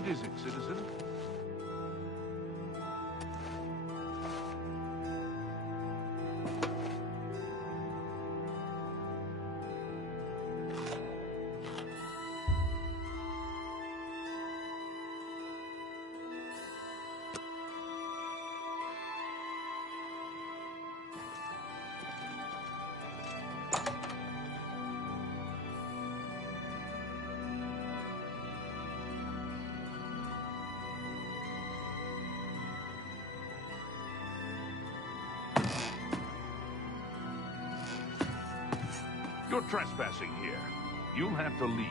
What is it, citizen? You're trespassing here. You'll have to leave.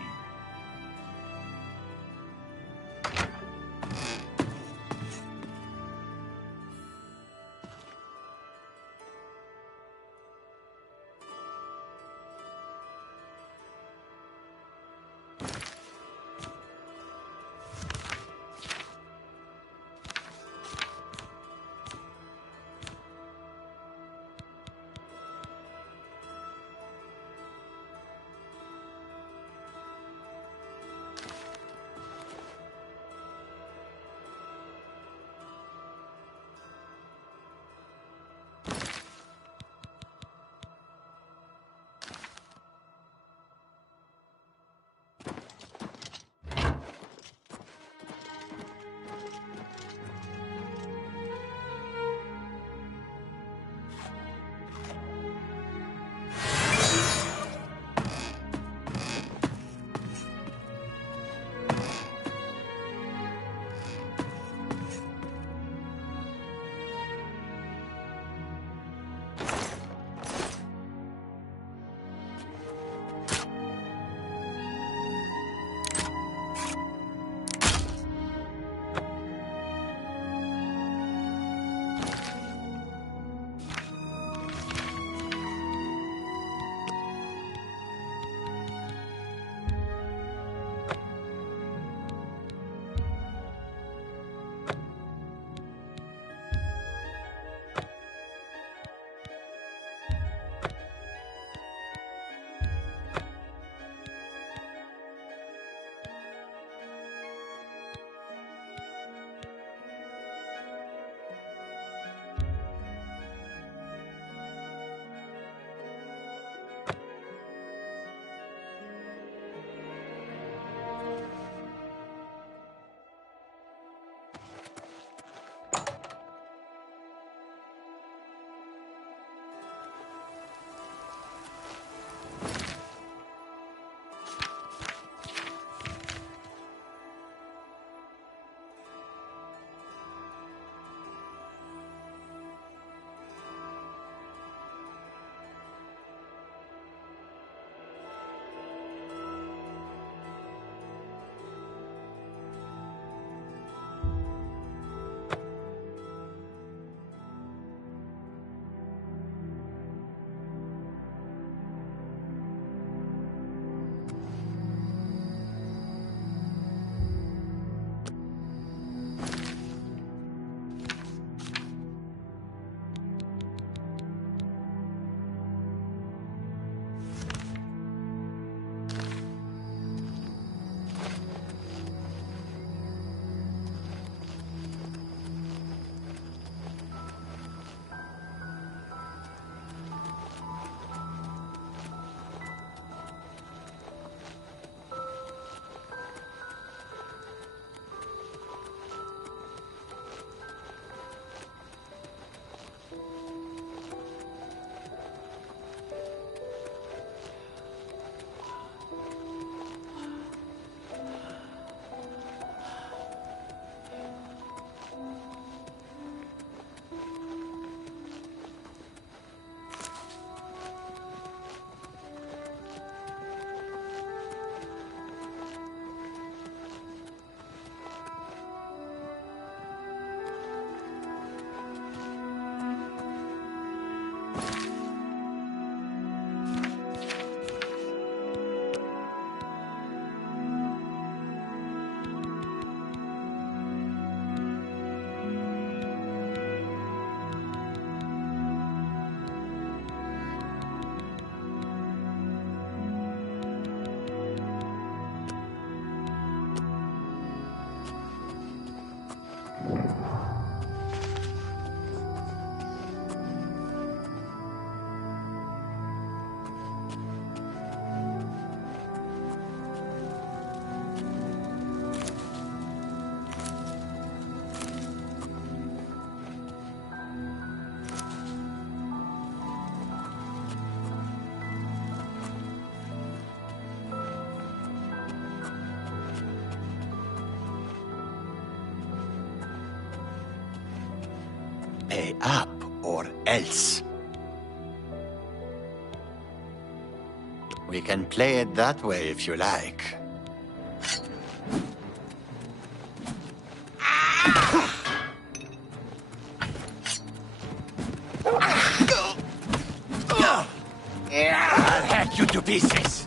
up or else. We can play it that way if you like. I'll hack you to pieces.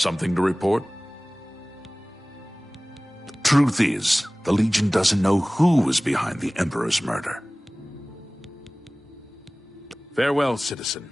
Something to report? Truth is, the Legion doesn't know who was behind the Emperor's murder. Farewell, citizen.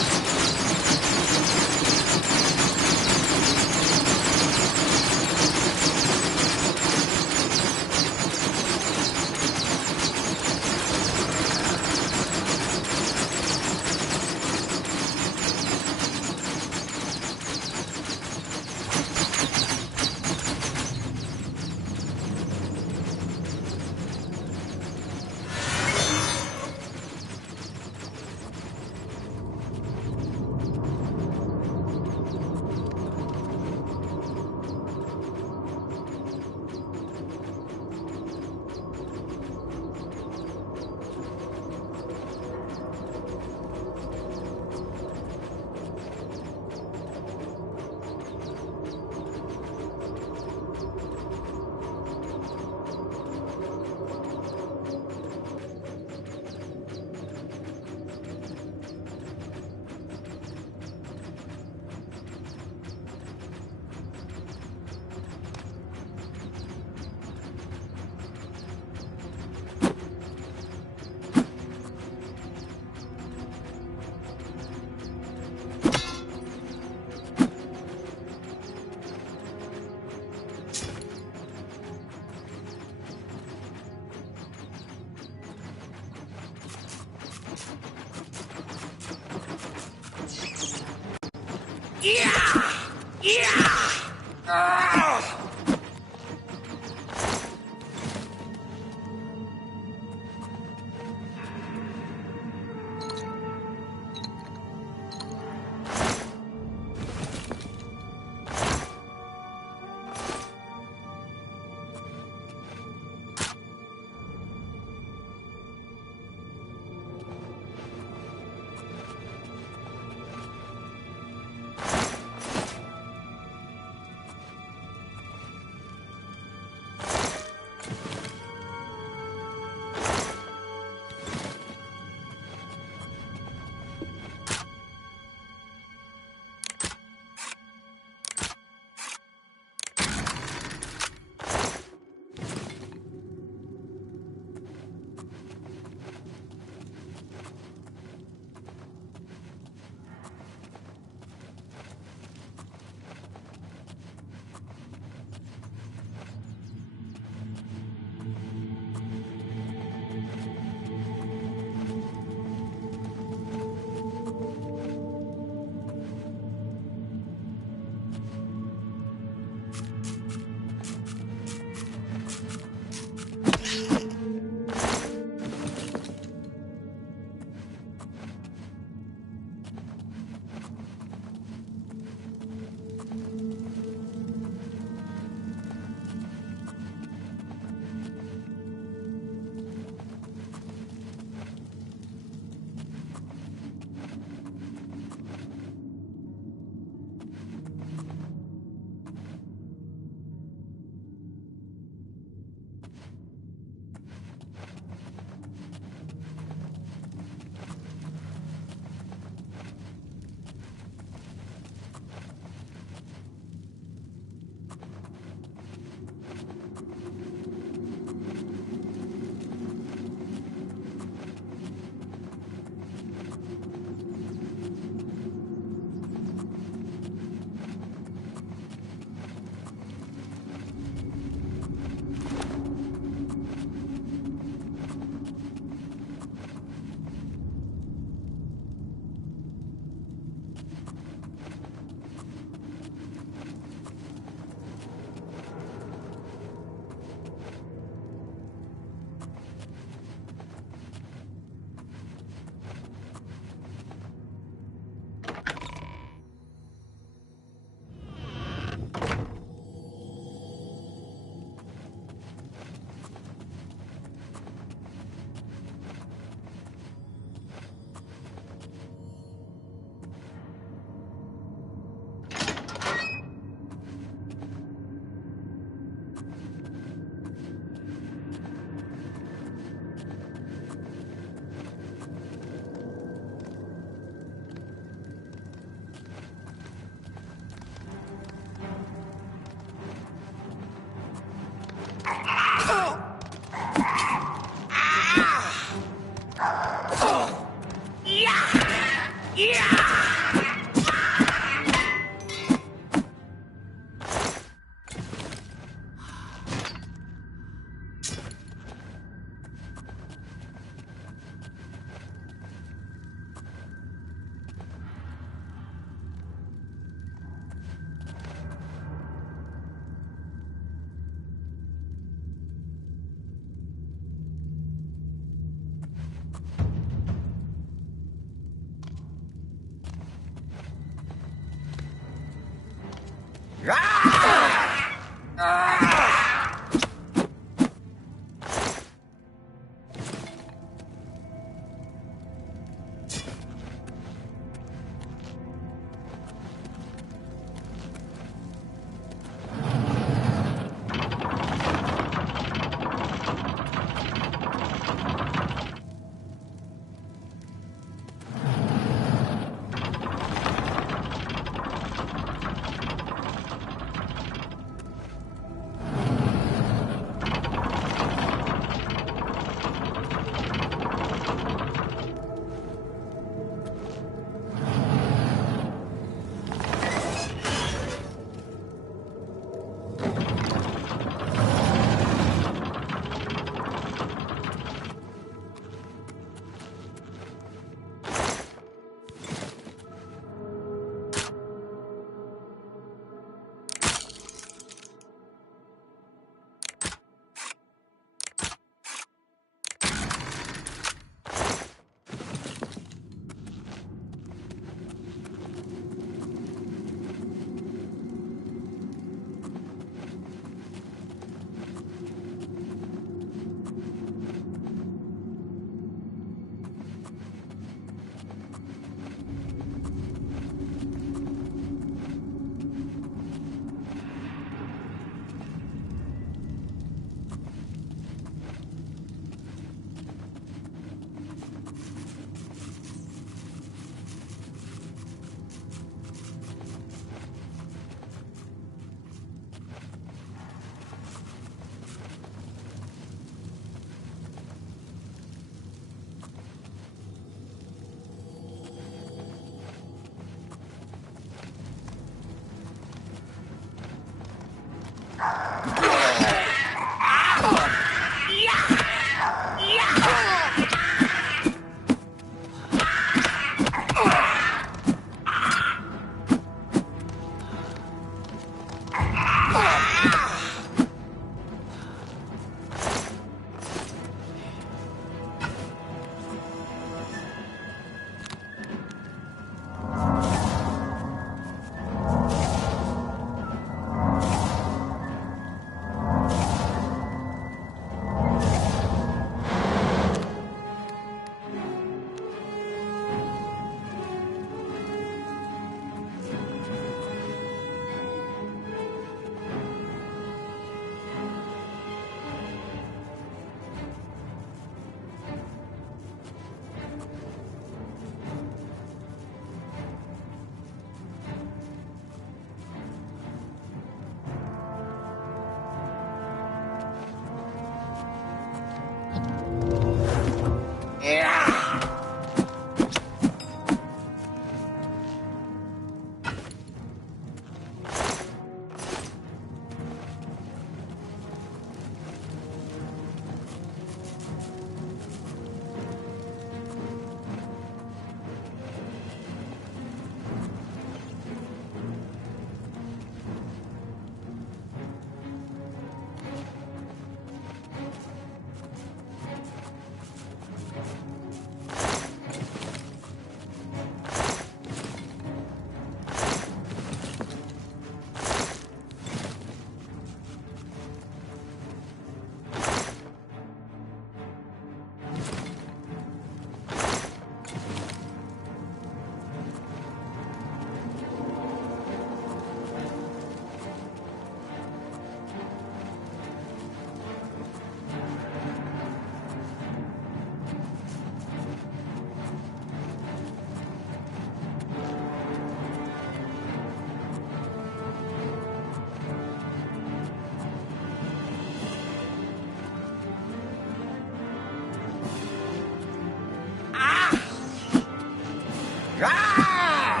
Ah!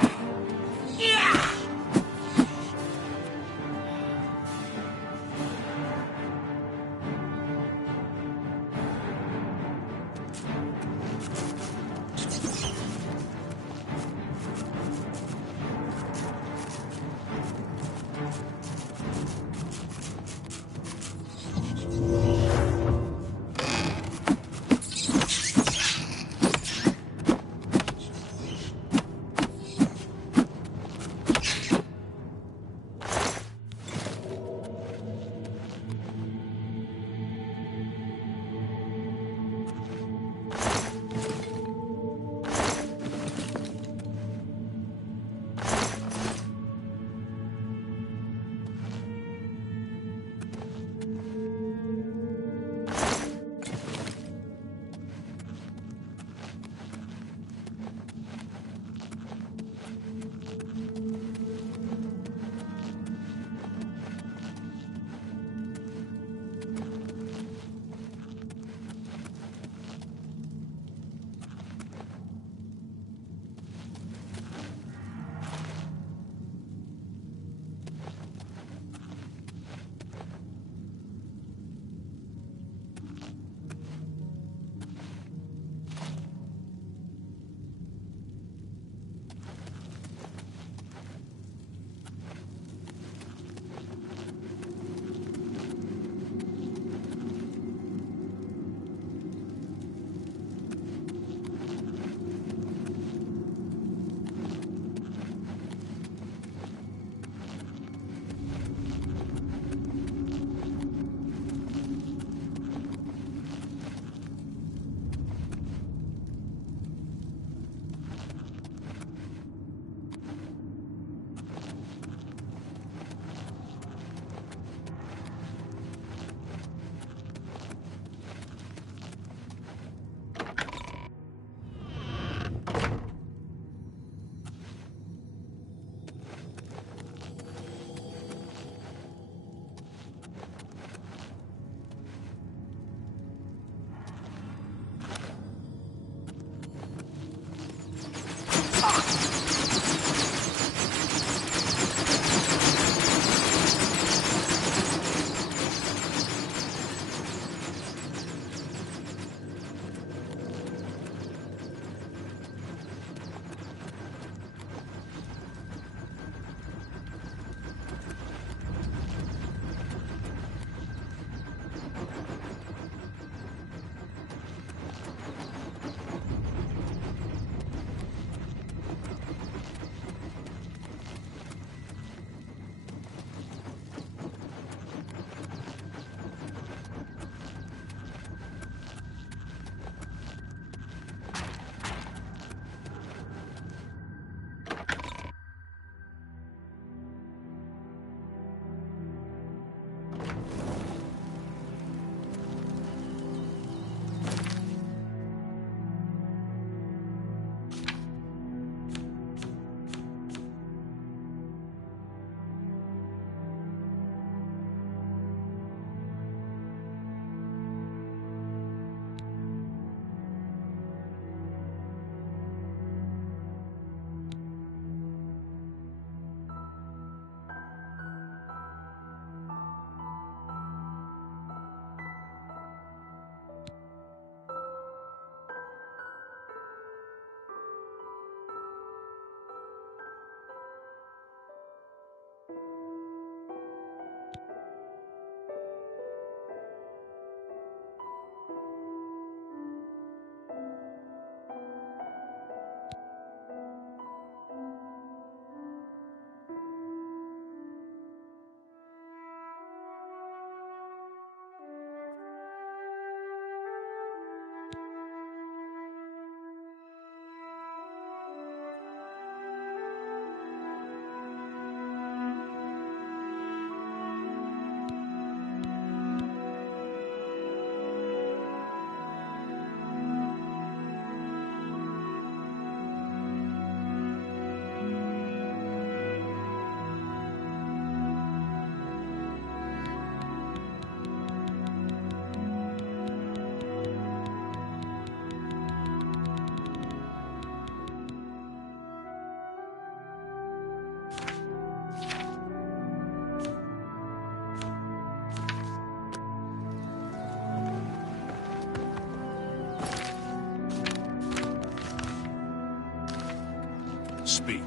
Yeah! speak.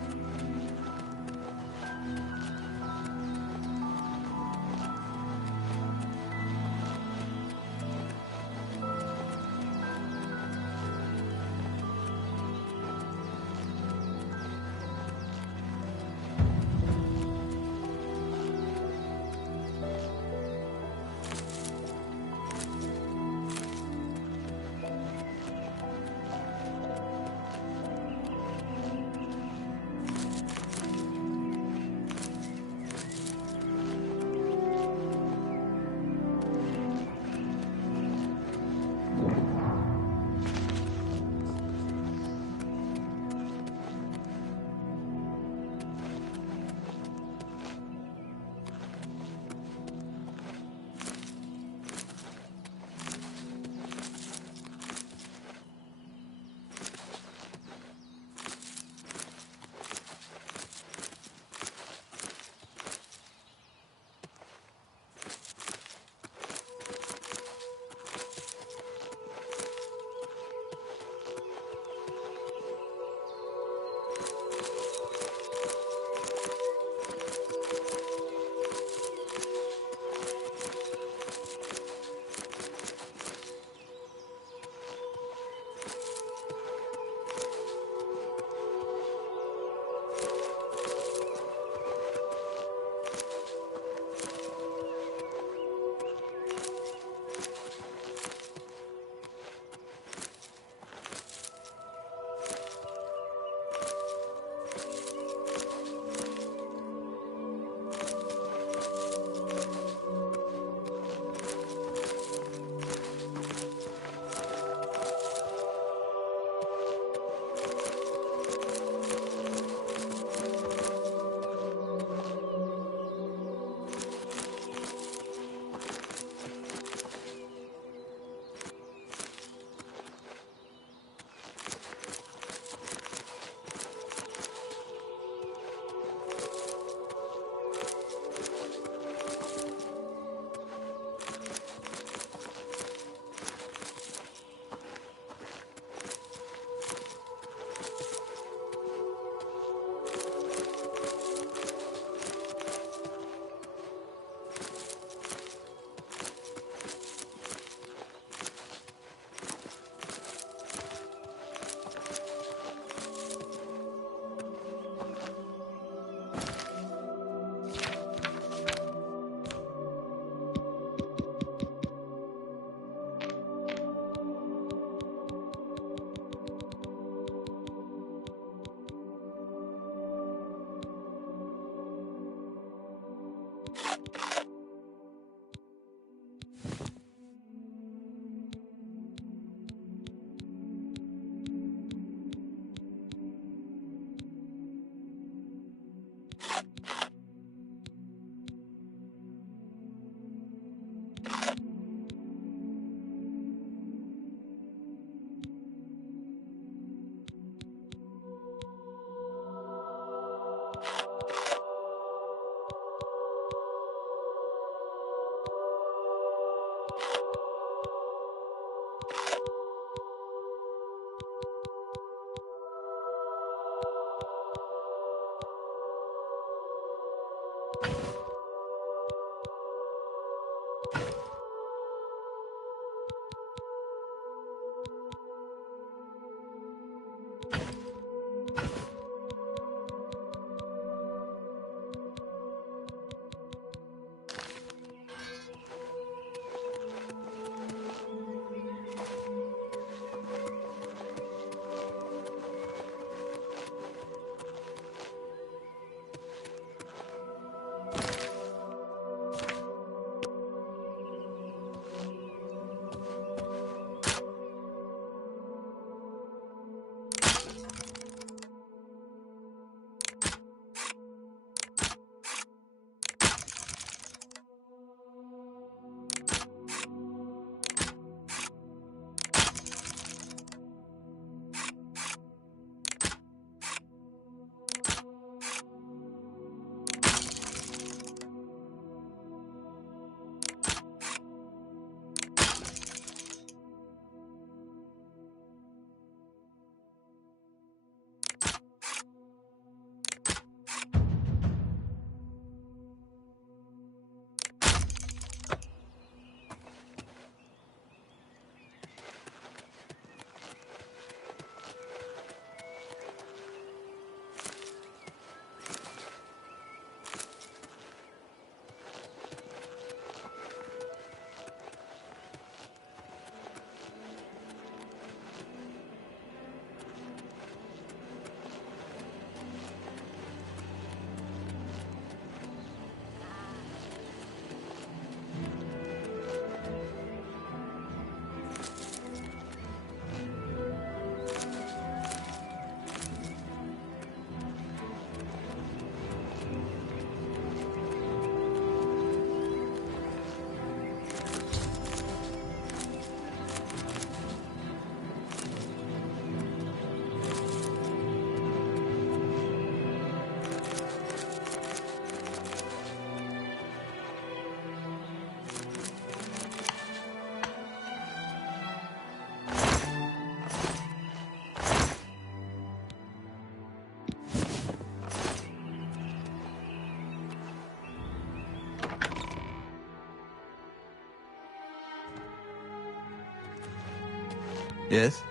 Yes?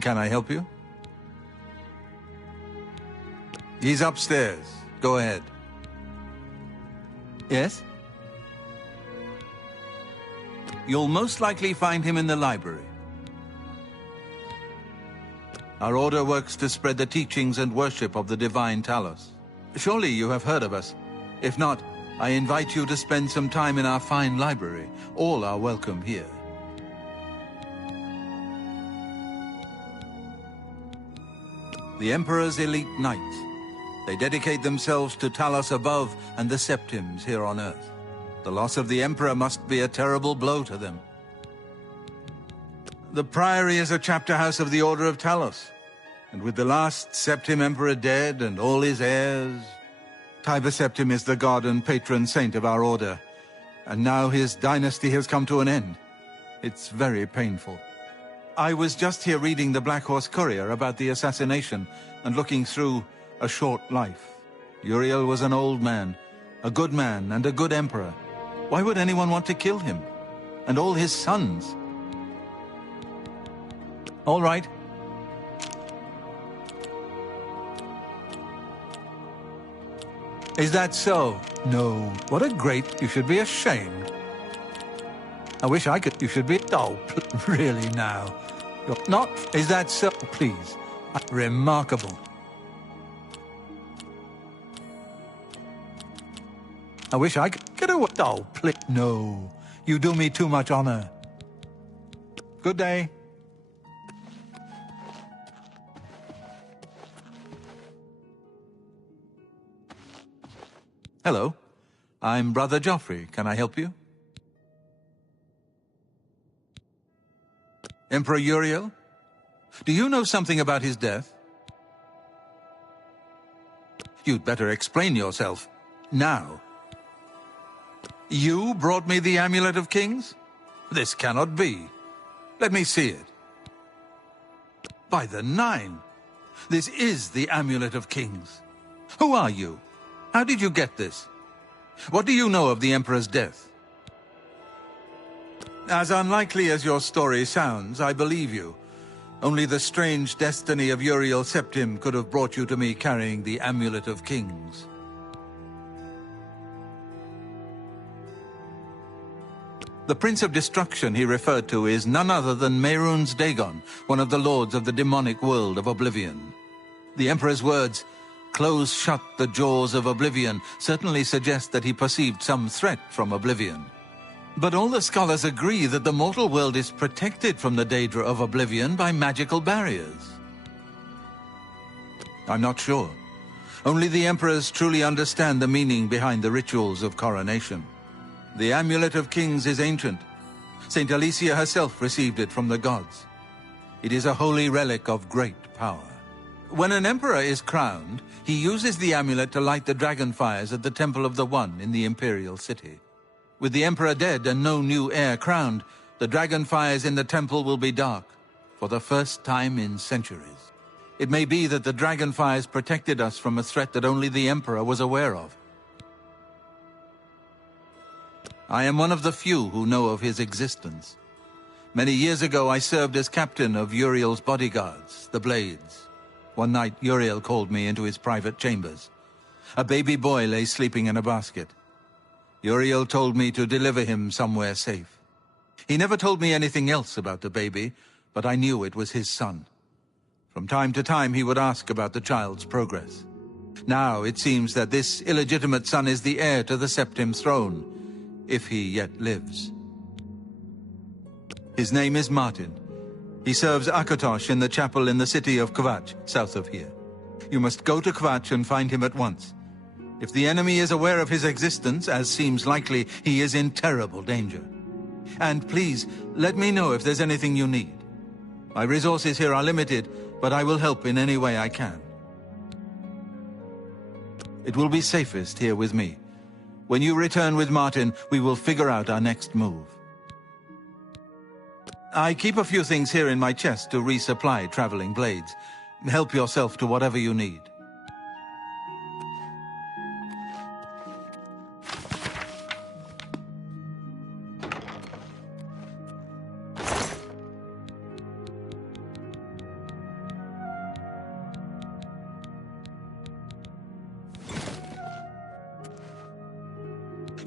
Can I help you? He's upstairs. Go ahead. Yes? You'll most likely find him in the library. Our order works to spread the teachings and worship of the divine Talos. Surely you have heard of us. If not, I invite you to spend some time in our fine library. All are welcome here. The Emperor's elite knights. They dedicate themselves to Talos above and the Septims here on Earth. The loss of the Emperor must be a terrible blow to them. The Priory is a chapter house of the Order of Talos. And with the last Septim Emperor dead and all his heirs... Tiber Septim is the god and patron saint of our order. And now his dynasty has come to an end. It's very painful. I was just here reading the Black Horse Courier about the assassination and looking through A Short Life. Uriel was an old man, a good man and a good emperor. Why would anyone want to kill him? And all his sons? All right. Is that so? No. What a great... You should be ashamed. I wish I could... You should be... Oh, really now. You're not... Is that so? Please. Remarkable. I wish I could... Get away... Oh, please. No. You do me too much honor. Good day. Hello. I'm Brother Joffrey. Can I help you? Emperor Uriel? Do you know something about his death? You'd better explain yourself. Now. You brought me the Amulet of Kings? This cannot be. Let me see it. By the Nine! This is the Amulet of Kings. Who are you? How did you get this? What do you know of the Emperor's death? As unlikely as your story sounds, I believe you. Only the strange destiny of Uriel Septim could have brought you to me carrying the Amulet of Kings. The Prince of Destruction he referred to is none other than Mehrunes Dagon, one of the lords of the demonic world of Oblivion. The Emperor's words, "Close shut the jaws of Oblivion," certainly suggest that he perceived some threat from Oblivion. But all the scholars agree that the mortal world is protected from the Daedra of Oblivion by magical barriers. I'm not sure. Only the Emperors truly understand the meaning behind the rituals of coronation. The Amulet of Kings is ancient. Saint Alicia herself received it from the gods. It is a holy relic of great power. When an emperor is crowned, he uses the amulet to light the dragon fires at the Temple of the One in the Imperial City. With the emperor dead and no new heir crowned, the dragon fires in the temple will be dark, for the first time in centuries. It may be that the dragon fires protected us from a threat that only the emperor was aware of. I am one of the few who know of his existence. Many years ago, I served as captain of Uriel's bodyguards, the Blades. One night, Uriel called me into his private chambers. A baby boy lay sleeping in a basket. Uriel told me to deliver him somewhere safe. He never told me anything else about the baby, but I knew it was his son. From time to time, he would ask about the child's progress. Now, it seems that this illegitimate son is the heir to the Septim throne, if he yet lives. His name is Martin. He serves Akatosh in the chapel in the city of Kvatch, south of here. You must go to Kvatch and find him at once. If the enemy is aware of his existence, as seems likely, he is in terrible danger. And please, let me know if there's anything you need. My resources here are limited, but I will help in any way I can. It will be safest here with me. When you return with Martin, we will figure out our next move. I keep a few things here in my chest to resupply traveling blades. Help yourself to whatever you need.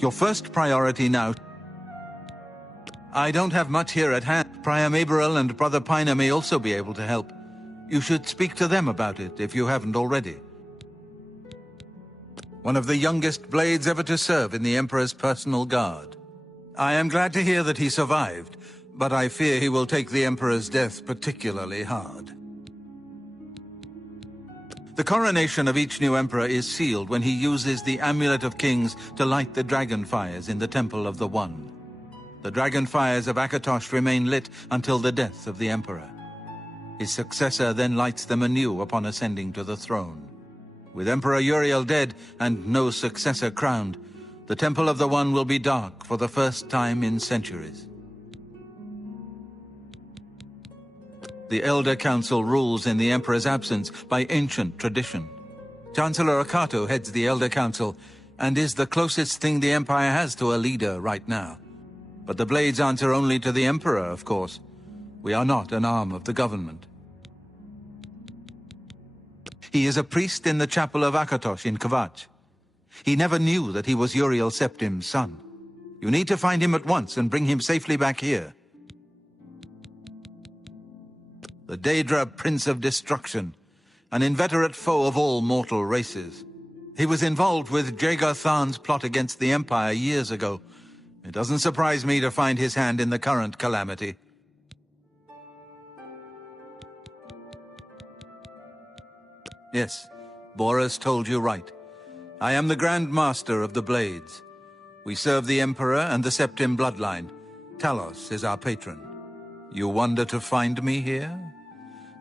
Your first priority now... I don't have much here at hand. Prior Maberel and Brother Piner may also be able to help. You should speak to them about it, if you haven't already. One of the youngest blades ever to serve in the Emperor's personal guard. I am glad to hear that he survived, but I fear he will take the Emperor's death particularly hard. The coronation of each new Emperor is sealed when he uses the Amulet of Kings to light the dragon fires in the Temple of the One. The dragon fires of Akatosh remain lit until the death of the Emperor. His successor then lights them anew upon ascending to the throne. With Emperor Uriel dead and no successor crowned, the Temple of the One will be dark for the first time in centuries. The Elder Council rules in the Emperor's absence by ancient tradition. Chancellor Akato heads the Elder Council and is the closest thing the Empire has to a leader right now. But the Blades answer only to the Emperor, of course. We are not an arm of the government. He is a priest in the chapel of Akatosh in Kvatch. He never knew that he was Uriel Septim's son. You need to find him at once and bring him safely back here. The Daedra Prince of Destruction, an inveterate foe of all mortal races. He was involved with Jagar Tharn's plot against the Empire years ago. It doesn't surprise me to find his hand in the current calamity. Yes, Boris told you right. I am the Grand Master of the Blades. We serve the Emperor and the Septim bloodline. Talos is our patron. You wonder to find me here?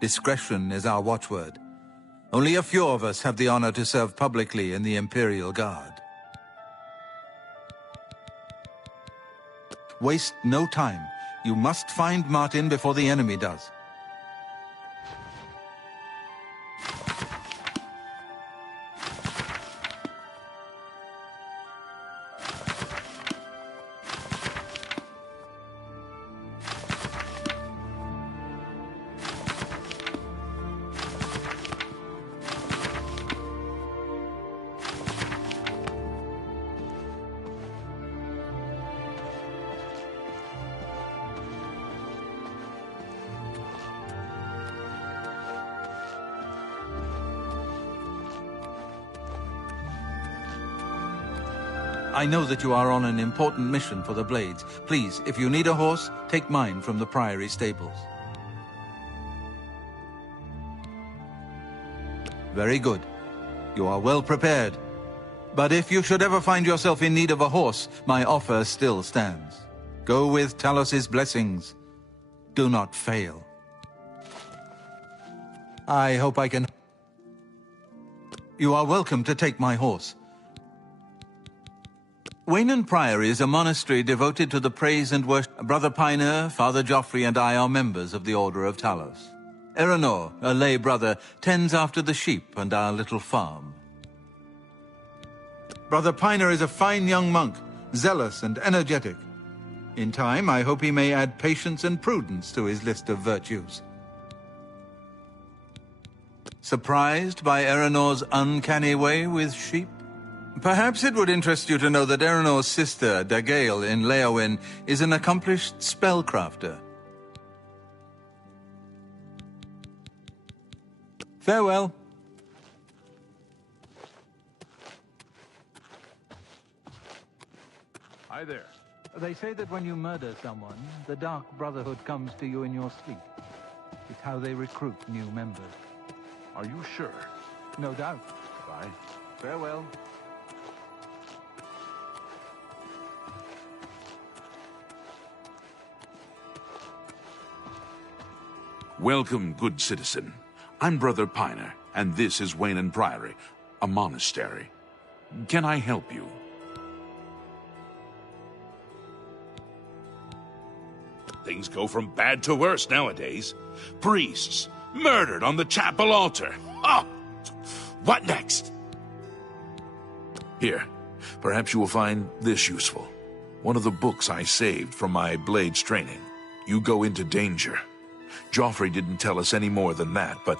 Discretion is our watchword. Only a few of us have the honor to serve publicly in the Imperial Guard. Waste no time. You must find Martin before the enemy does. I know that you are on an important mission for the Blades. Please, if you need a horse, take mine from the Priory stables. Very good. You are well prepared. But if you should ever find yourself in need of a horse, my offer still stands. Go with Talos's blessings. Do not fail. I hope I can... You are welcome to take my horse. Waynon Priory is a monastery devoted to the praise and worship. Brother Piner, Father Joffrey, and I are members of the Order of Talos. Eranor, a lay brother, tends after the sheep and our little farm. Brother Piner is a fine young monk, zealous and energetic. In time, I hope he may add patience and prudence to his list of virtues. Surprised by Eranor's uncanny way with sheep? Perhaps it would interest you to know that Eranor's sister, Dagail in Leowyn, is an accomplished spellcrafter. Farewell. Hi there. They say that when you murder someone, the Dark Brotherhood comes to you in your sleep. It's how they recruit new members. Are you sure? No doubt. Bye. Farewell. Welcome, good citizen. I'm Brother Piner, and this is Waynon Priory, a monastery. Can I help you? Things go from bad to worse nowadays. Priests murdered on the chapel altar. Oh, what next? Here, perhaps you will find this useful. One of the books I saved from my Blades training. You go into danger. Joffrey didn't tell us any more than that, but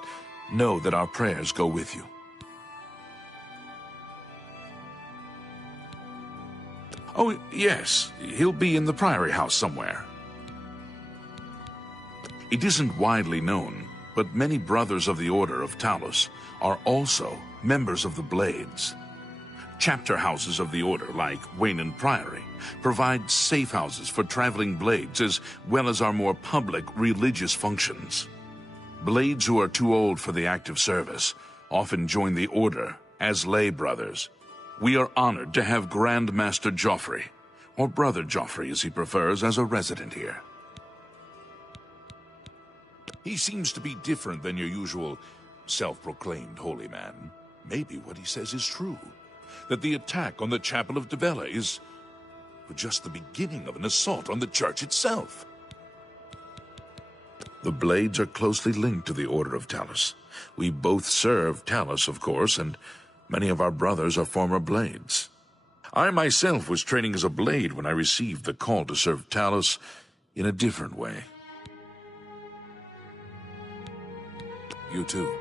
know that our prayers go with you. Oh, yes. He'll be in the Priory House somewhere. It isn't widely known, but many brothers of the Order of Talos are also members of the Blades. Chapter houses of the Order, like Wayland Priory, provide safe houses for traveling Blades as well as our more public religious functions. Blades who are too old for the active service often join the Order as lay brothers. We are honored to have Grand Master Joffrey, or Brother Joffrey as he prefers, as a resident here. He seems to be different than your usual self-proclaimed holy man. Maybe what he says is true, that the attack on the Chapel of Davella is just the beginning of an assault on the church itself. The Blades are closely linked to the Order of Talos. We both serve Talos, of course, and many of our brothers are former Blades. I myself was training as a Blade when I received the call to serve Talos in a different way. You too.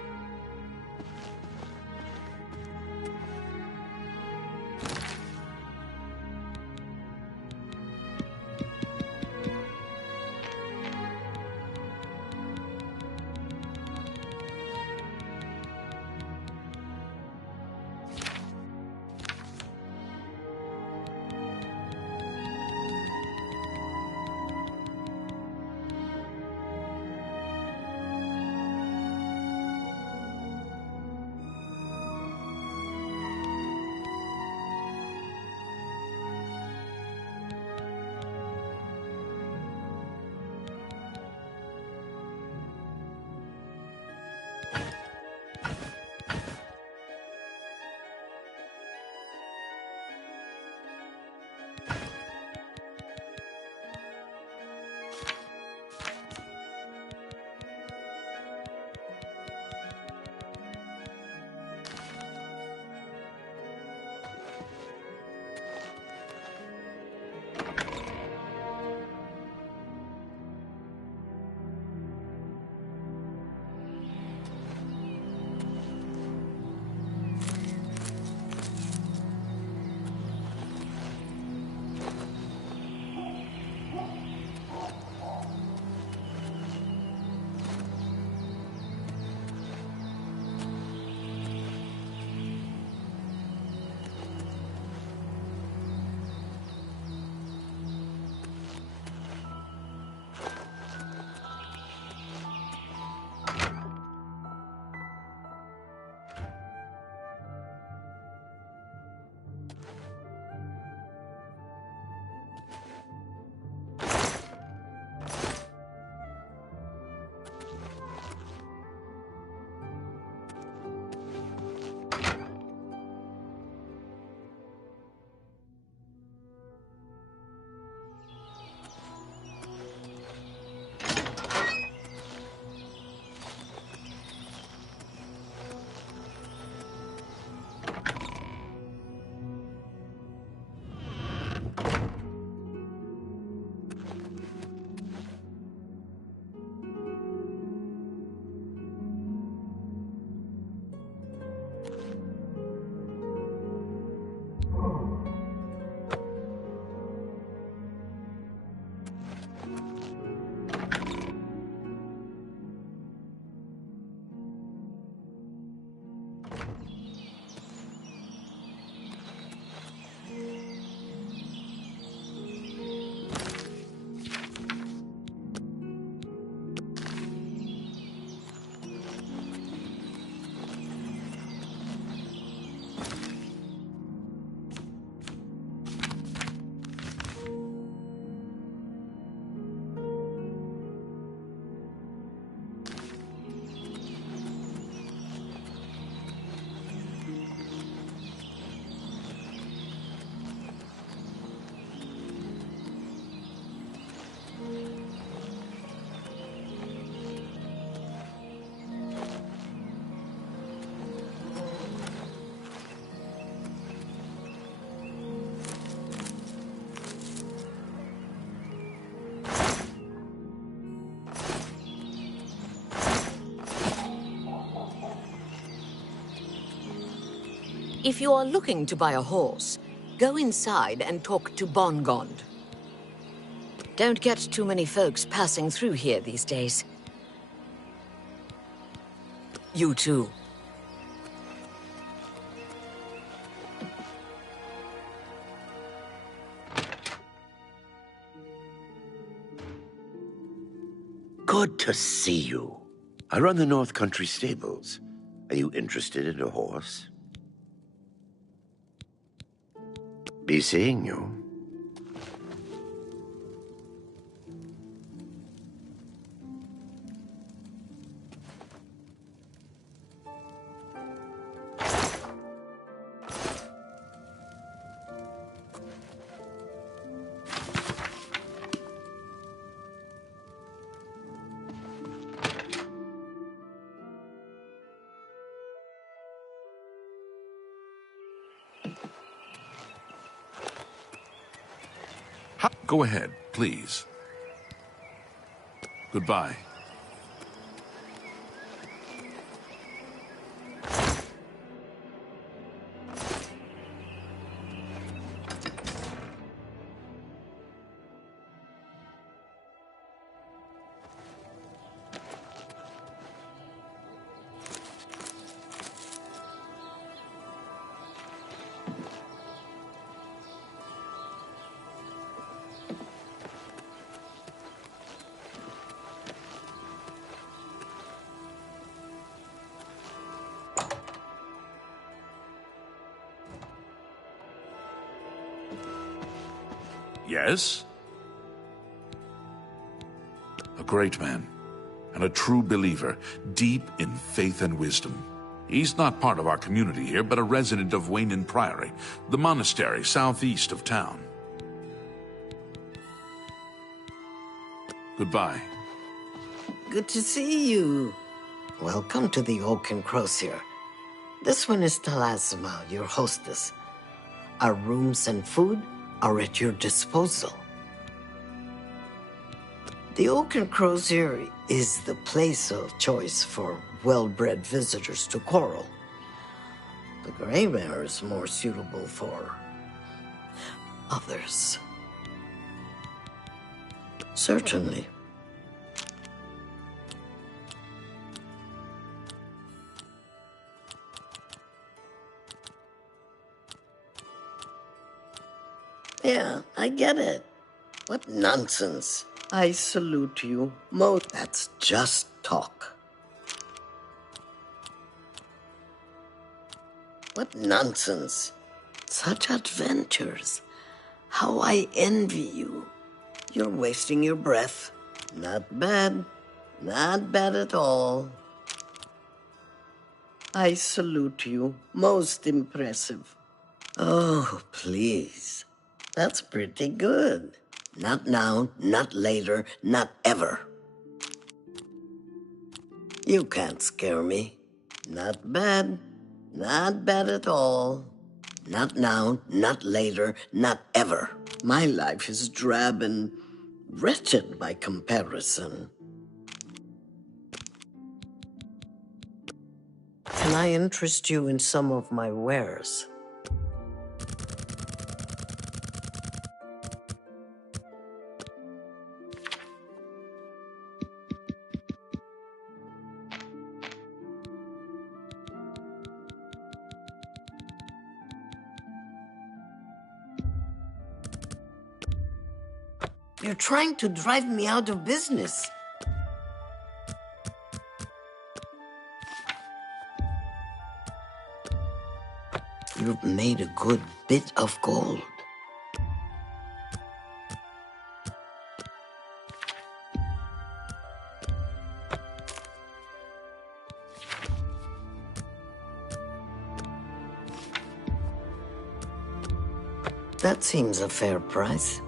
If you are looking to buy a horse, Go inside and talk to Bongond. Don't get too many folks passing through here these days. You too. Good to see you. I run the North Country stables. Are you interested in a horse? Be seeing you. Go ahead, please. Goodbye. Yes? A great man, and a true believer, deep in faith and wisdom. He's not part of our community here, but a resident of Waynin Priory, the monastery southeast of town. Goodbye. Good to see you. Welcome to the Oaken Crosier. This one is Talasima, your hostess. Our rooms and food are at your disposal. The Oaken Crosier is the place of choice for well-bred visitors to Coral. The Grey Mare is more suitable for others. Certainly. Yeah, I get it. What nonsense. I salute you. That's just talk. What nonsense. Such adventures. How I envy you. You're wasting your breath. Not bad. Not bad at all. I salute you. Most impressive. Oh, please. That's pretty good. Not now, not later, not ever. You can't scare me. Not bad. Not bad at all. Not now, not later, not ever. My life is drab and wretched by comparison. Can I interest you in some of my wares? You're trying to drive me out of business. You've made a good bit of gold. That seems a fair price.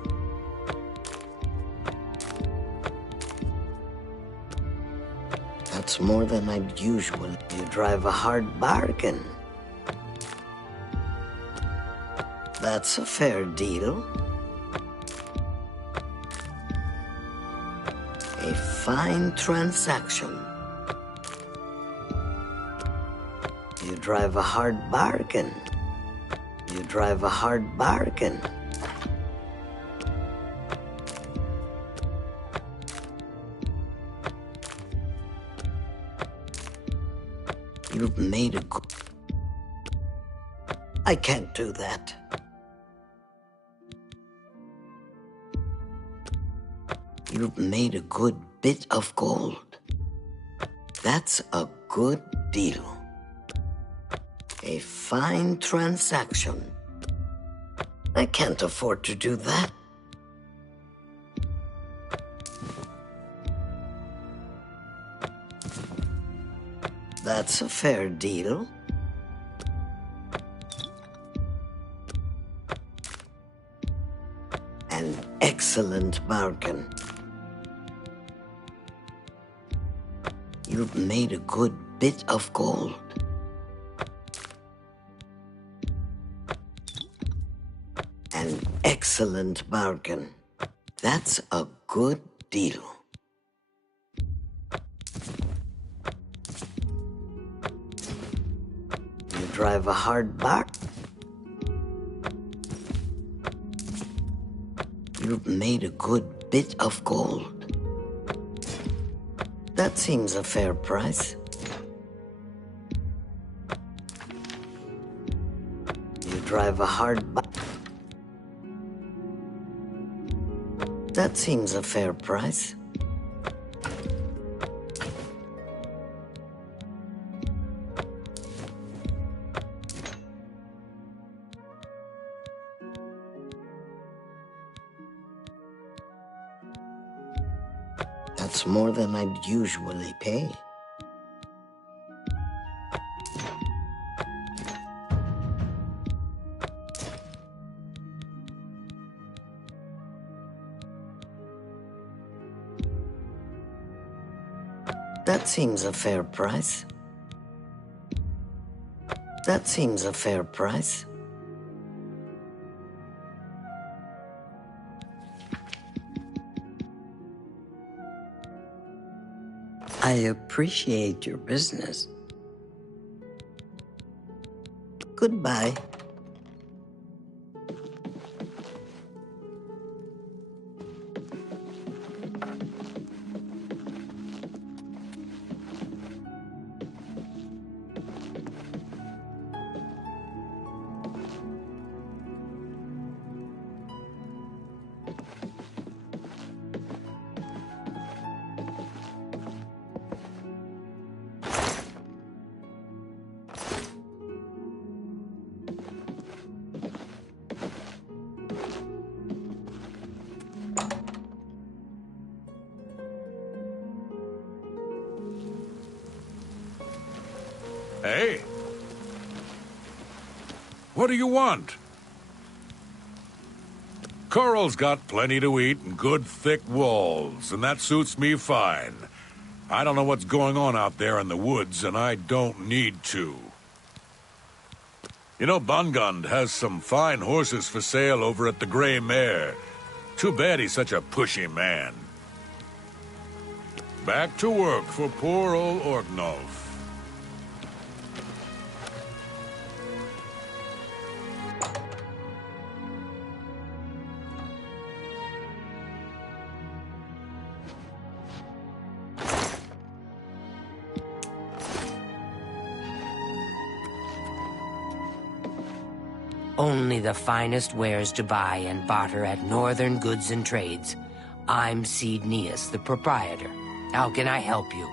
That's more than I'd usually. You drive a hard bargain. That's a fair deal. A fine transaction. You drive a hard bargain. You drive a hard bargain. You've made a good... I can't do that. You've made a good bit of gold. That's a good deal. A fine transaction. I can't afford to do that. That's a fair deal. An excellent bargain. You've made a good bit of gold. An excellent bargain. That's a good deal. You drive a hard bargain. You've made a good bit of gold. That seems a fair price. You drive a hard bargain. That seems a fair price. That's more than I'd usually pay. That seems a fair price. That seems a fair price. I appreciate your business. Goodbye. Hey? What do you want? Coral's got plenty to eat and good thick walls, and that suits me fine. I don't know what's going on out there in the woods, and I don't need to. You know, Bongond has some fine horses for sale over at the Grey Mare. Too bad he's such a pushy man. Back to work for poor old Orgnolf. Only the finest wares to buy and barter at Northern Goods and Trades. I'm Cedneus, the proprietor. How can I help you?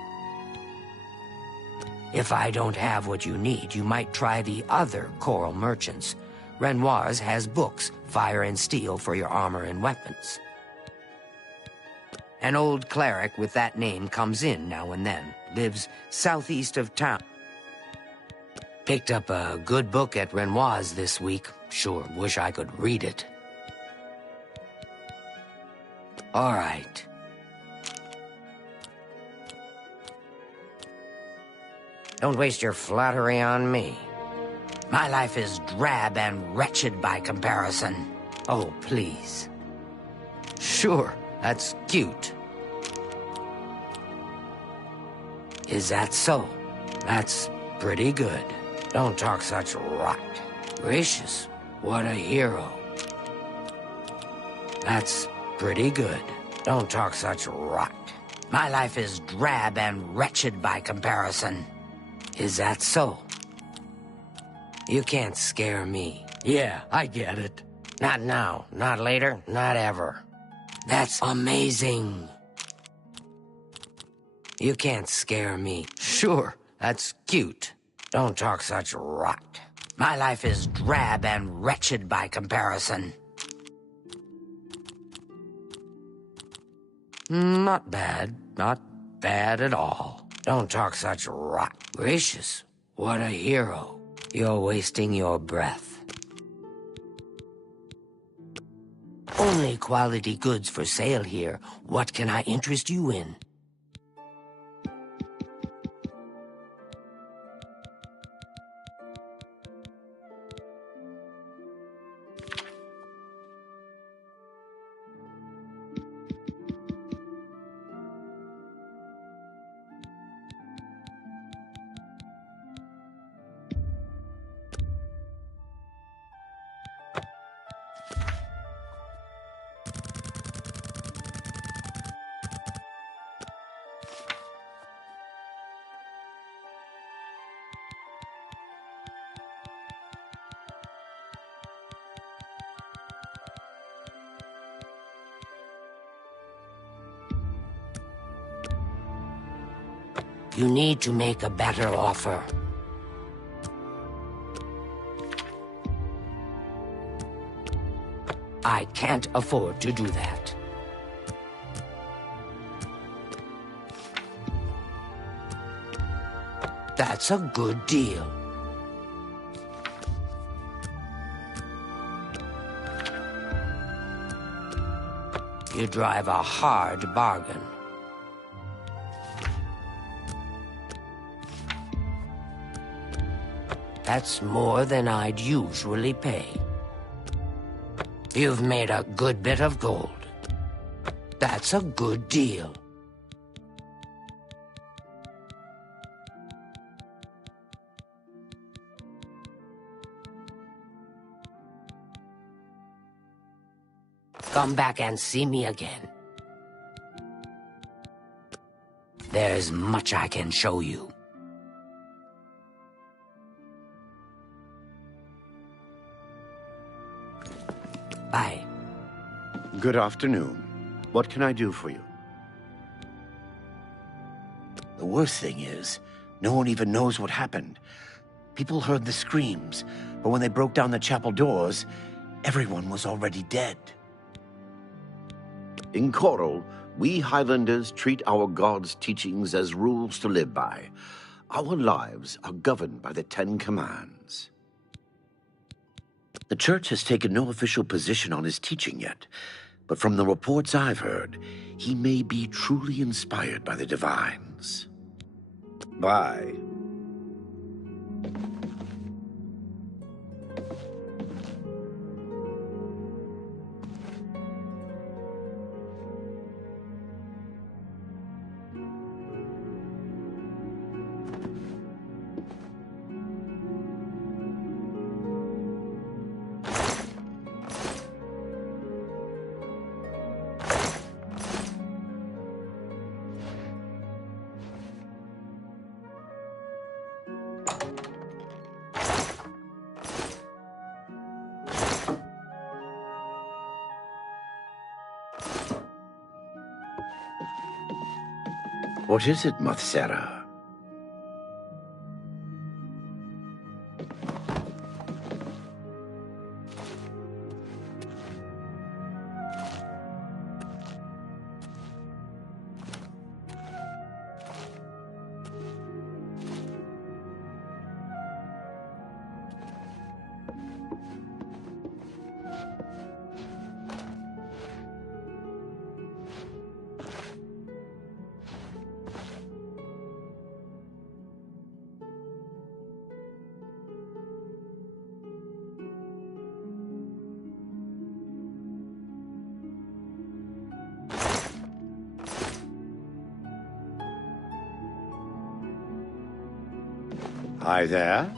If I don't have what you need, you might try the other coral merchants. Renoir's has books, fire and steel for your armor and weapons. An old cleric with that name comes in now and then. Lives southeast of town. Picked up a good book at Renoir's this week. Sure wish I could read it. All right. Don't waste your flattery on me. My life is drab and wretched by comparison. Oh, please. Sure, that's cute. Is that so? That's pretty good. Don't talk such rot. Gracious, what a hero. That's pretty good. Don't talk such rot. My life is drab and wretched by comparison. Is that so? You can't scare me. Yeah, I get it. Not now, not later, not ever. That's amazing. You can't scare me. Sure, that's cute. Don't talk such rot. My life is drab and wretched by comparison. Not bad. Not bad at all. Don't talk such rot. Gracious, what a hero. You're wasting your breath. Only quality goods for sale here. What can I interest you in? You need to make a better offer. I can't afford to do that. That's a good deal. You drive a hard bargain. That's more than I'd usually pay. You've made a good bit of gold. That's a good deal. Come back and see me again. There's much I can show you. Bye. Good afternoon. What can I do for you? The worst thing is, no one even knows what happened. People heard the screams, but when they broke down the chapel doors, everyone was already dead. In Coral, we Highlanders treat our gods' teachings as rules to live by. Our lives are governed by the Ten Commands. The Church has taken no official position on his teaching yet, but from the reports I've heard, he may be truly inspired by the divines. Bye. What is it, Mothsera? Hi there.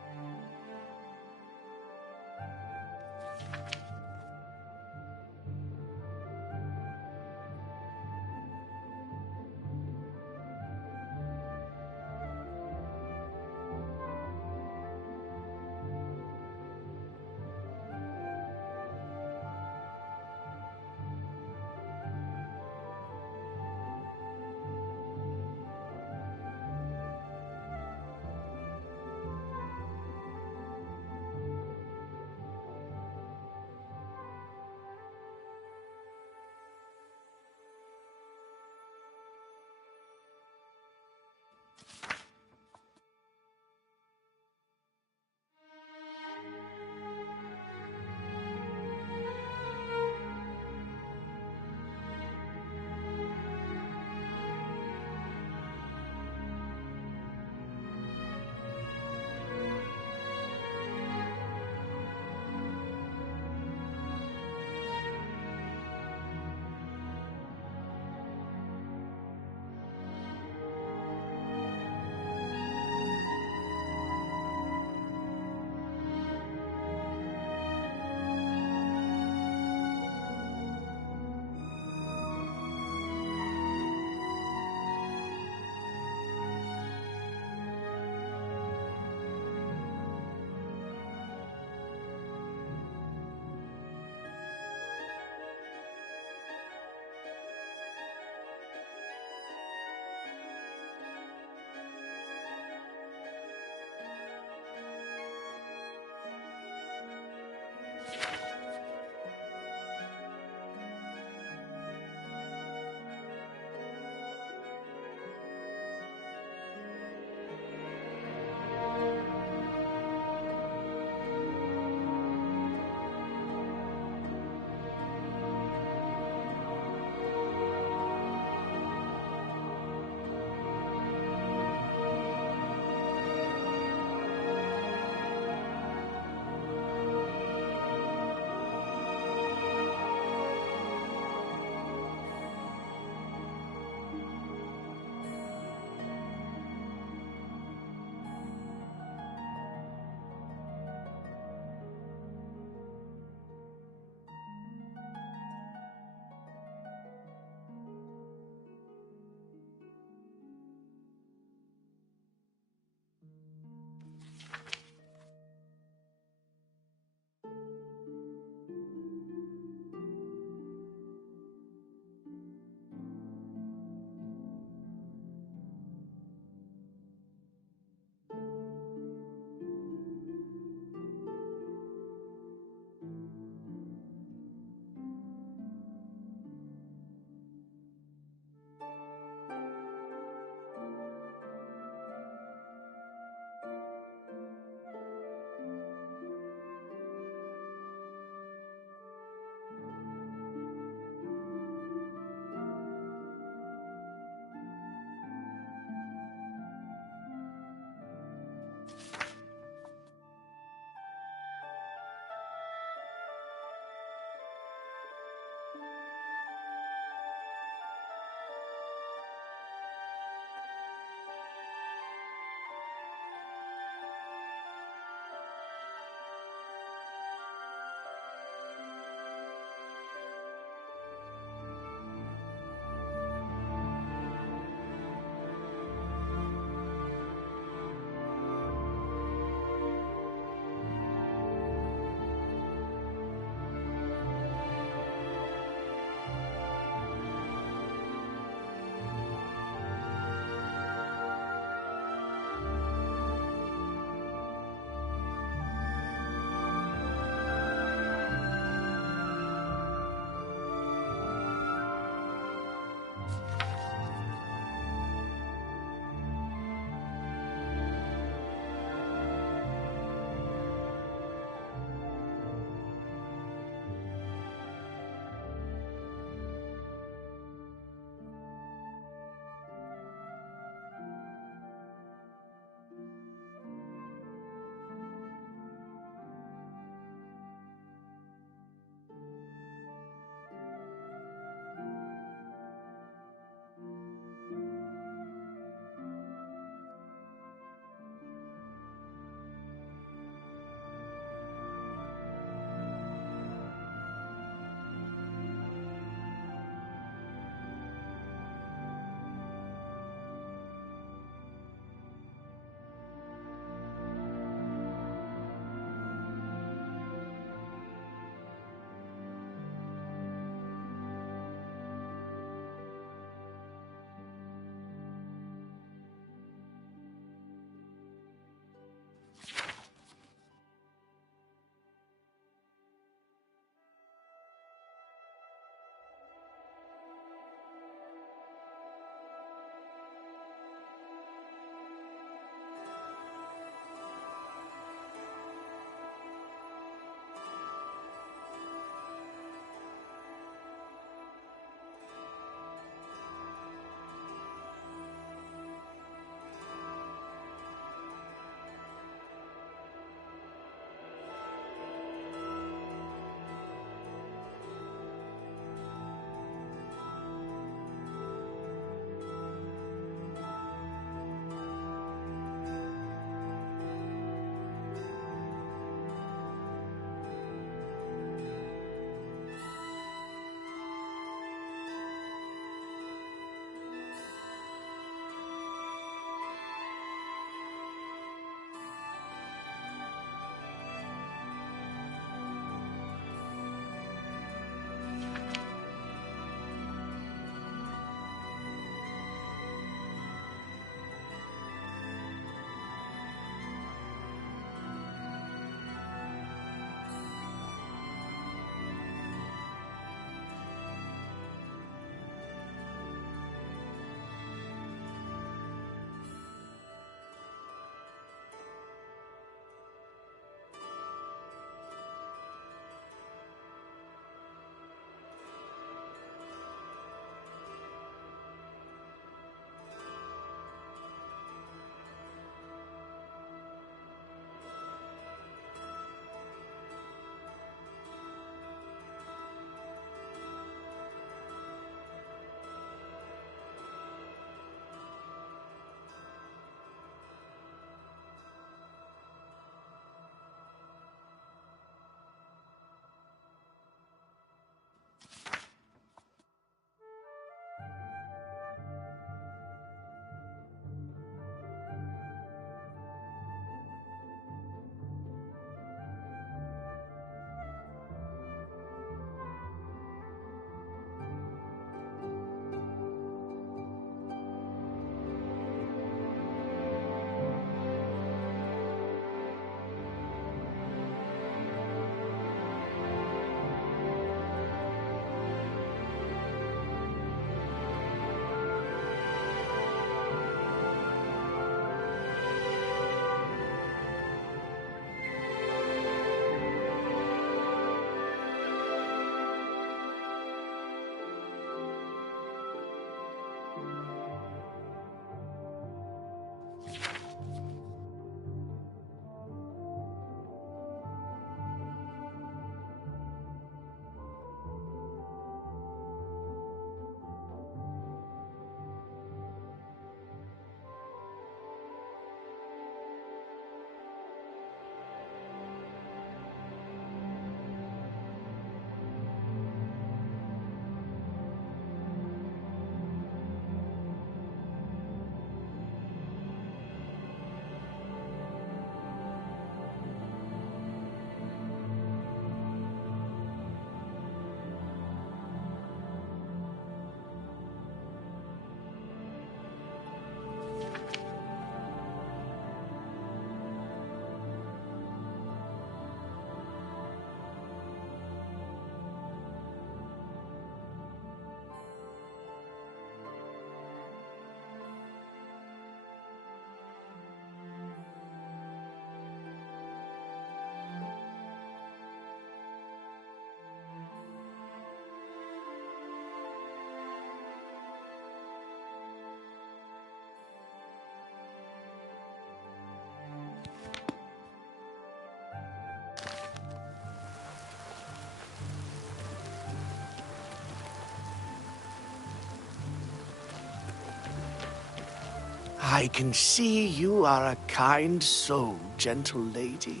I can see you are a kind soul, gentle lady.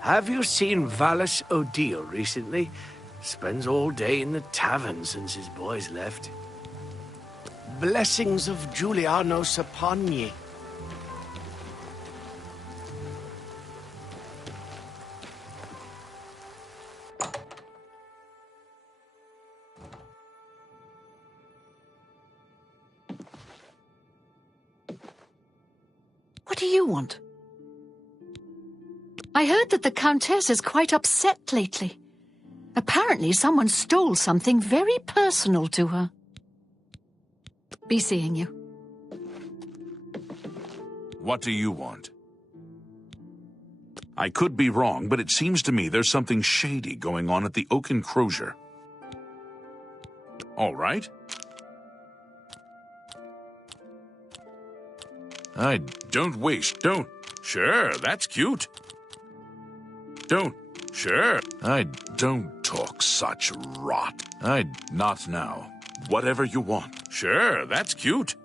Have you seen Valus O'Deal recently? Spends all day in the tavern since his boys left. Blessings of Julianos upon ye. What do you want? I heard that the Countess is quite upset lately. Apparently someone stole something very personal to her. Be seeing you. What do you want? I could be wrong, but it seems to me there's something shady going on at the Oak Enclosure. All right. Don't. Sure, that's cute. Sure. I don't talk such rot. Not now. Whatever you want. Sure, that's cute.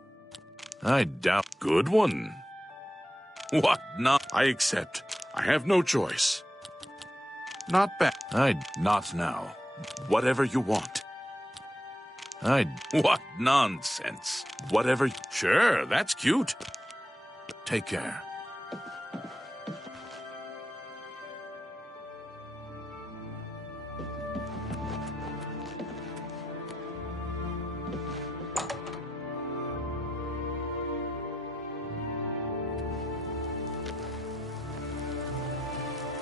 I doubt. Good one. What? Not. I accept. I have no choice. Not bad. Not now. Whatever you want. What nonsense. Whatever. Sure, that's cute. Take care.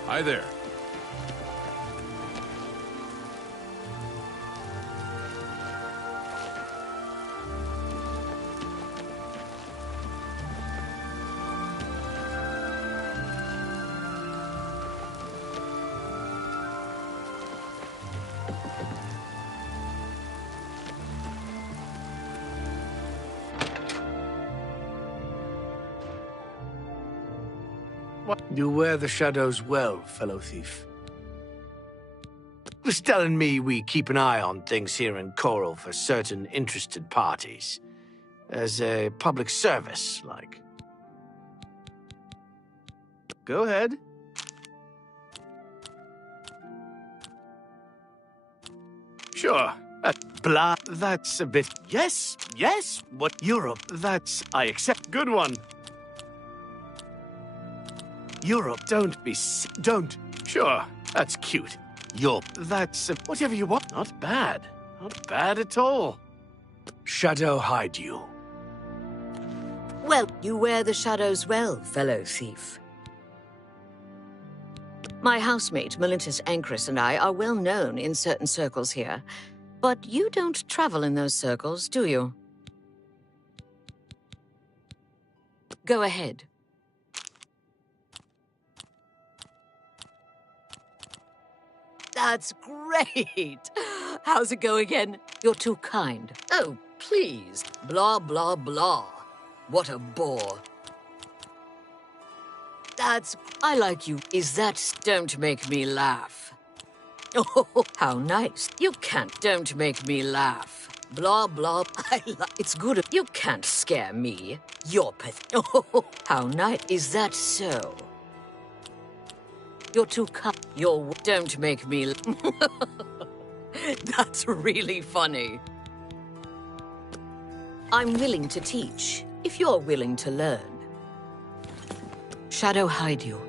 Hi there. You wear the shadows well, fellow thief. Was telling me we keep an eye on things here in Coral for certain interested parties. As a public service, like. Go ahead. Sure. Blah, that's a bit... Yes, what Europe, that's... I accept. Good one. Europe, don't. Sure, that's cute. Europe, that's... whatever you want. Not bad at all. Shadow hide you. Well, you wear the shadows well, fellow thief. My housemate, Melintus Ancris, and I are well known in certain circles here. But you don't travel in those circles, do you? Go ahead. That's great! How's it go again? You're too kind. Oh, please. Blah, blah, blah. What a bore. I like you. Is that... Don't make me laugh. Oh, how nice. You can't... Don't make me laugh. Blah, blah. It's good. You can't scare me. You're Oh, how nice. Is that so? You're too Don't make me... That's really funny. I'm willing to teach, if you're willing to learn. Shadow hide you.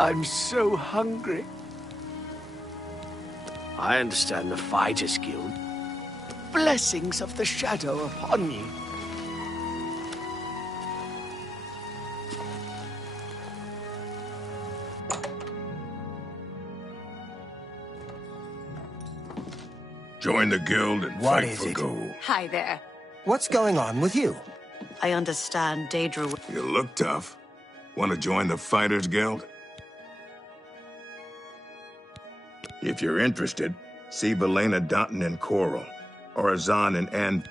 I'm so hungry. I understand the Fighters Guild. Blessings of the Shadow upon you. Join the guild and What fight is for it? gold. Hi there. What's going on with you? I understand Daedra. You look tough. Want to join the Fighters Guild? If you're interested, see Belena Dotton and Coral, or Azan and Ann.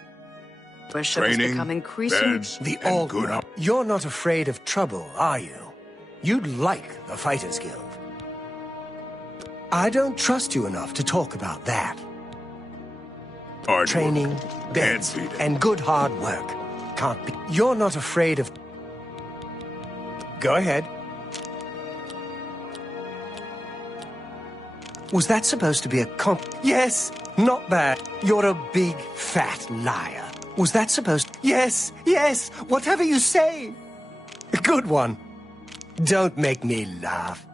Worship has Training, become increasing. beds, The and old good one. You're not afraid of trouble, are you? You'd like the Fighters Guild. I don't trust you enough to talk about that. hard Training, work, beds, and feeding. and good hard work. Can't be. You're not afraid of. Go ahead. Was that supposed to be a comp? Yes, not bad. You're a big, fat liar. Was that supposed? Yes, yes, whatever you say. Good one. Don't make me laugh.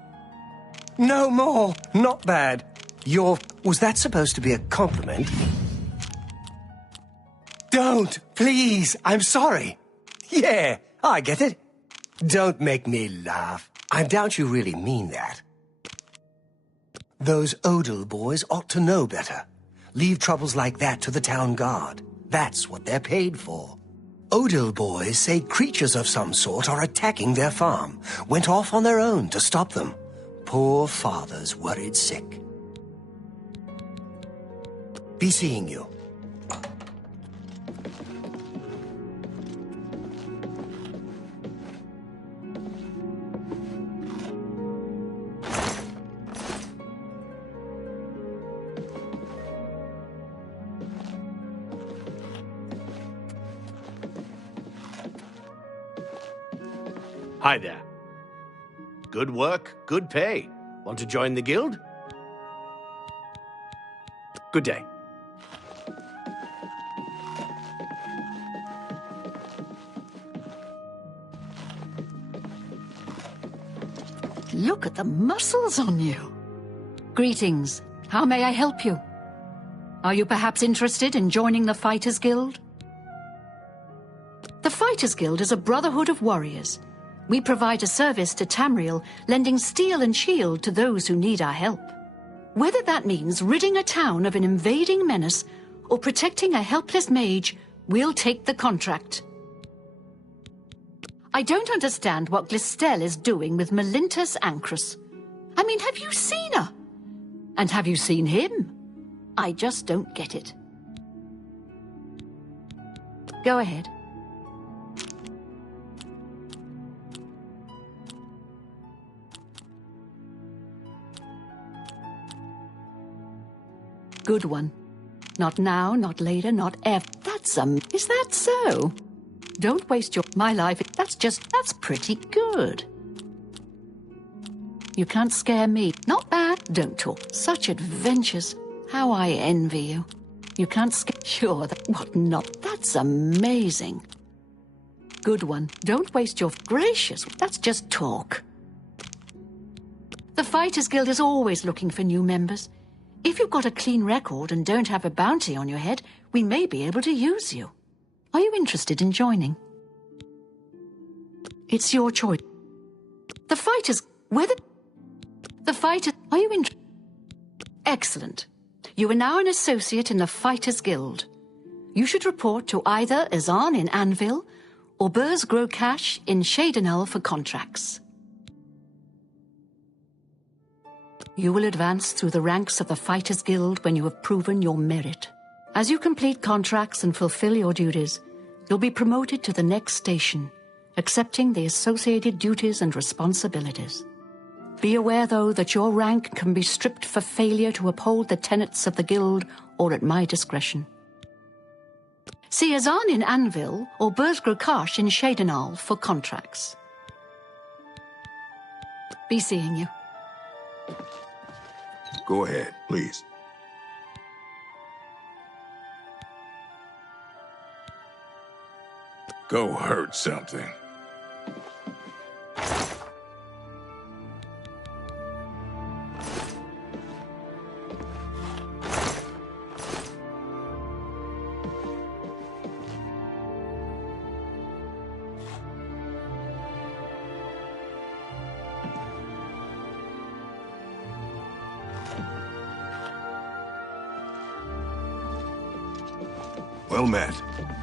No more. Not bad. You're... Was that supposed to be a compliment? Don't, please. I'm sorry. Yeah, I get it. Don't make me laugh. I doubt you really mean that. Those Odal boys ought to know better. Leave troubles like that to the town guard. That's what they're paid for. Odal boys say creatures of some sort are attacking their farm. Went off on their own to stop them. Poor father's worried sick. Be seeing you. Hi there. Good work, good pay. Want to join the guild? Good day. Look at the muscles on you. Greetings. How may I help you? Are you perhaps interested in joining the Fighters Guild? The Fighters Guild is a brotherhood of warriors. We provide a service to Tamriel, lending steel and shield to those who need our help. Whether that means ridding a town of an invading menace or protecting a helpless mage, we'll take the contract. I don't understand what Glistel is doing with Melintus Ancrus. I mean, have you seen her? And have you seen him? I just don't get it. Go ahead. Good one. Not now, not later, not ever. Is that so? Don't waste my life. That's pretty good. You can't scare me. Not bad. Don't talk. Such adventures. How I envy you. You can't scare. Sure, what not? That's amazing. Good one. Don't waste your gracious. That's just talk. The Fighters Guild is always looking for new members. If you've got a clean record and don't have a bounty on your head, we may be able to use you. Are you interested in joining? It's your choice. The Fighters... Are you interested? Excellent. You are now an associate in the Fighters Guild. You should report to either Azan in Anvil or Burz Grokash in Shadenel for contracts. You will advance through the ranks of the Fighters Guild when you have proven your merit. As you complete contracts and fulfill your duties, you'll be promoted to the next station, accepting the associated duties and responsibilities. Be aware, though, that your rank can be stripped for failure to uphold the tenets of the Guild or at my discretion. See Azan in Anvil or Burz Grokash in Shadenal for contracts. Be seeing you. Go ahead, please. Go hurt something. Well met.